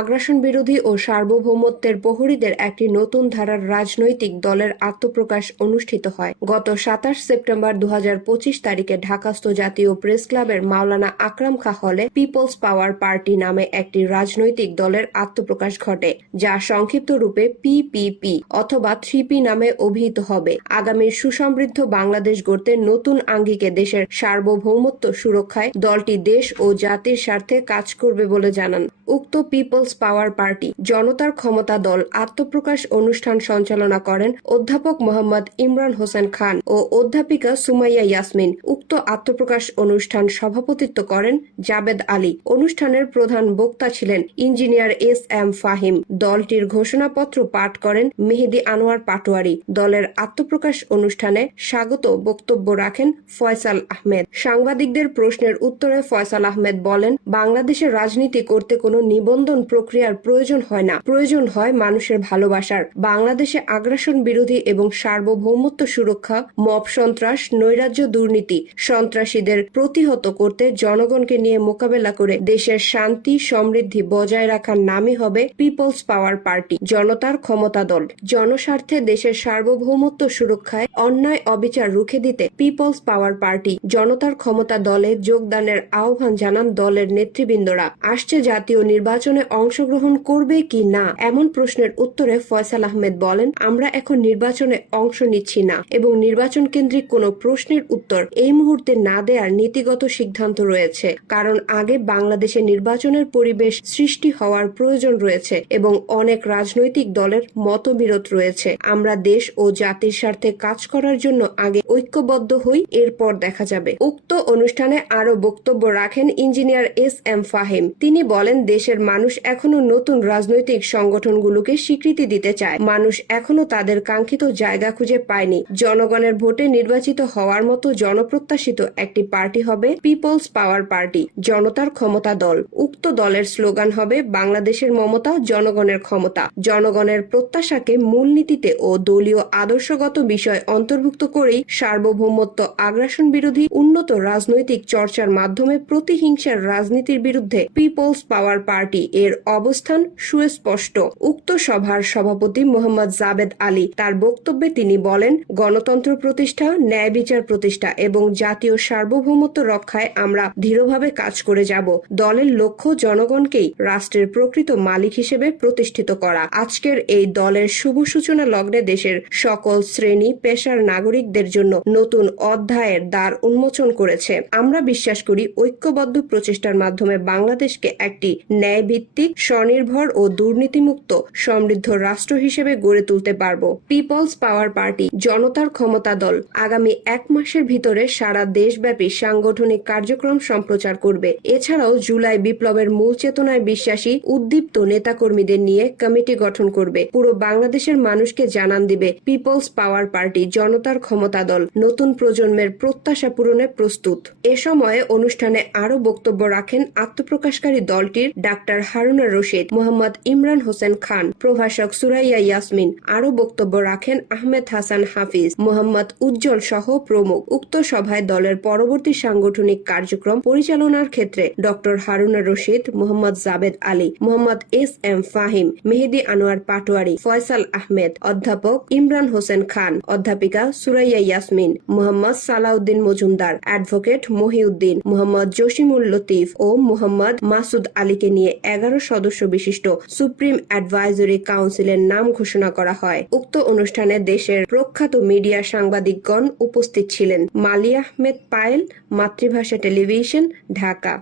আগ্রাসন বিরোধী ও সার্বভৌমত্বের প্রহরীদের একটি নতুন ধারার রাজনৈতিক দলের আত্মপ্রকাশ অনুষ্ঠিত হয়। গত ২৭ সেপ্টেম্বর ২০২৫ তারিখে ঢাকাস্থ জাতীয় প্রেস ক্লাবের মাওলানা আকরাম খাঁ হলে পিপলস পাওয়ার পার্টি নামে একটি রাজনৈতিক দলের আত্মপ্রকাশ ঘটে, যা সংক্ষিপ্ত রূপে পিপিপি অথবা 3P নামে অভিহিত হবে। আগামীর সুসমৃদ্ধ বাংলাদেশ গড়তে নতুন আঙ্গিকে দেশের সার্বভৌমত্ব সুরক্ষায় দলটি দেশ ও জাতির স্বার্থে কাজ করবে বলে জানান। উক্ত পিপলস পাওয়ার পার্টি জনতার ক্ষমতা দল আত্মপ্রকাশ অনুষ্ঠান সঞ্চালনা করেন অধ্যাপক মোহাম্মদ ইমরান হোসেন খান ও অধ্যাপিকা সুমাইয়া ইয়াসমিন। উক্ত আত্মপ্রকাশ অনুষ্ঠান সভাপতিত্ব করেন জাবেদ আলী। অনুষ্ঠানের প্রধান বক্তা ছিলেন ইঞ্জিনিয়ার SM ফাহিম। দলটির ঘোষণাপত্র পাঠ করেন মেহেদী আনোয়ার পাটোয়ারি। দলের আত্মপ্রকাশ অনুষ্ঠানে স্বাগত বক্তব্য রাখেন ফয়সাল আহমেদ। সাংবাদিকদের প্রশ্নের উত্তরে ফয়সাল আহমেদ বলেন, বাংলাদেশের রাজনীতি করতে কোনো নিবন্ধন প্রক্রিয়ার প্রয়োজন হয় না, প্রয়োজন হয় মানুষের ভালোবাসার। বাংলাদেশে আগ্রাসন বিরোধী এবং সার্বভৌমত্ব সুরক্ষা, মব সন্ত্রাস, নৈরাজ্য, দুর্নীতি, সন্ত্রাসীদের প্রতিহত করতে জনগণকে নিয়ে মোকাবেলা করে দেশের শান্তি সমৃদ্ধি বজায় রাখার নামই হবে পিপলস পাওয়ার পার্টি, জনতার ক্ষমতা দল। জনস্বার্থে দেশের সার্বভৌমত্ব সুরক্ষায় অন্যায় অবিচার রুখে দিতে পিপলস পাওয়ার পার্টি জনতার ক্ষমতা দলে যোগদানের আহ্বান জানান দলের নেতৃবৃন্দরা। আসছে জাতীয় নির্বাচনে অংশগ্রহণ করবে কি না এমন প্রশ্নের উত্তরে ফয়সাল আহমেদ বলেন, আমরা এখন নির্বাচনে অংশ নিচ্ছি না এবং নির্বাচন কেন্দ্রিক কোনো প্রশ্নের উত্তর এই মুহূর্তে না দেওয়ার নীতিগত সিদ্ধান্ত রয়েছে, কারণ আগে বাংলাদেশে নির্বাচনের পরিবেশ সৃষ্টি হওয়ার প্রয়োজন রয়েছে এবং অনেক রাজনৈতিক দলের মতবিরোধ রয়েছে। আমরা দেশ ও জাতির স্বার্থে কাজ করার জন্য আগে ঐক্যবদ্ধ হই, এরপর দেখা যাবে। উক্ত অনুষ্ঠানে আরো বক্তব্য রাখেন ইঞ্জিনিয়ার SM ফাহিম। তিনি বলেন, দেশের মানুষ এখনো নতুন রাজনৈতিক সংগঠনগুলোকে স্বীকৃতি দিতে চায়। মানুষ এখনো তাদের কাঙ্ক্ষিত জায়গা খুঁজে পায়নি। জনগণের ভোটে নির্বাচিত হওয়ার মতো জনপ্রত্যাশিত একটি পার্টি হবে পিপলস পাওয়ার পার্টি, জনতার ক্ষমতা দল। উক্ত দলের স্লোগান হবে, বাংলাদেশের মমতা, জনগণের ক্ষমতা। জনগণের প্রত্যাশাকে মূলনীতিতে ও দলীয় আদর্শগত বিষয় অন্তর্ভুক্ত করেই সার্বভৌমত্ব, আগ্রাসন বিরোধী উন্নত রাজনৈতিক চর্চার মাধ্যমে প্রতিহিংসার রাজনীতির বিরুদ্ধে পিপলস পাওয়ার পার্টি এর অবস্থান সুস্পষ্ট। উক্ত সভার সভাপতি মোহাম্মদ জাবেদ আলী তার বক্তব্যে তিনি বলেন, গণতন্ত্র প্রতিষ্ঠা, ন্যায় বিচার প্রতিষ্ঠা এবং জাতীয় সার্বভৌমত্ব রক্ষায় আমরা দৃঢ়ভাবে কাজ করে যাব। দলের লক্ষ্য জনগণকেই রাষ্ট্রের প্রকৃত মালিক হিসেবে প্রতিষ্ঠিত করা। আজকের এই দলের শুভ সূচনা লগ্নে দেশের সকল শ্রেণী পেশার নাগরিকদের জন্য নতুন অধ্যায়ের দ্বার উন্মোচন করেছে। আমরা বিশ্বাস করি, ঐক্যবদ্ধ প্রচেষ্টার মাধ্যমে বাংলাদেশকে একটি ন্যায়ভিত্তিক, স্বনির্ভর ও দুর্নীতিমুক্ত সমৃদ্ধ রাষ্ট্র হিসেবে গড়ে তুলতে পারব। পিপলস পাওয়ার পার্টি জনতার ক্ষমতা দল আগামী 1 মাসের ভিতরে সারা দেশব্যাপী সাংগঠনিক কার্যক্রম সম্প্রচার করবে। এছাড়াও জুলাই বিপ্লবের মূল চেতনায় বিশ্বাসী উদ্দীপ্ত নেতাকর্মীদের নিয়ে কমিটি গঠন করবে। পুরো বাংলাদেশের মানুষকে জানান দিবে, পিপলস পাওয়ার পার্টি জনতার ক্ষমতা দল নতুন প্রজন্মের প্রত্যাশা পূরণে প্রস্তুত। এ সময়ে অনুষ্ঠানে আরো বক্তব্য রাখেন আত্মপ্রকাশকারী দলটির ডাক্তার হারুনুর রশিদ, মোহাম্মদ ইমরান হোসেন খান, প্রভাষক সুরাইয়া ইয়াসমিন। আরো বক্তব্য রাখেন আহমেদ হাসান হাফিজ, মোহাম্মদ উজ্জ্বল সহ প্রমুখ। উক্ত সভায় দলের পরবর্তী সাংগঠনিক কার্যক্রম পরিচালনার ক্ষেত্রে ডক্টর হারুনুর রশিদ, মোহাম্মদ জাবেদ আলী, মোহাম্মদ SM ফাহিম, মেহেদী আনোয়ার পাটোয়ারি, ফয়সাল আহমেদ, অধ্যাপক ইমরান হোসেন খান, অধ্যাপিকা সুরাইয়া ইয়াসমিন, মোহাম্মদ সালাউদ্দিন মজুমদার, অ্যাডভোকেট মহিউদ্দিন, মোহাম্মদ জসিমুল লতিফ ও মোহাম্মদ মাসুদ আলীকে নিয়ে 11 সদস্য বিশিষ্ট সুপ্রিম অ্যাডভাইজরি কাউন্সিলের নাম ঘোষণা করা হয়। উক্ত অনুষ্ঠানে দেশের প্রখ্যাত মিডিয়া সাংবাদিকগণ উপস্থিত ছিলেন। মালিয়া আহমেদ পায়েল, মাতৃভাষা টেলিভিশন, ঢাকা।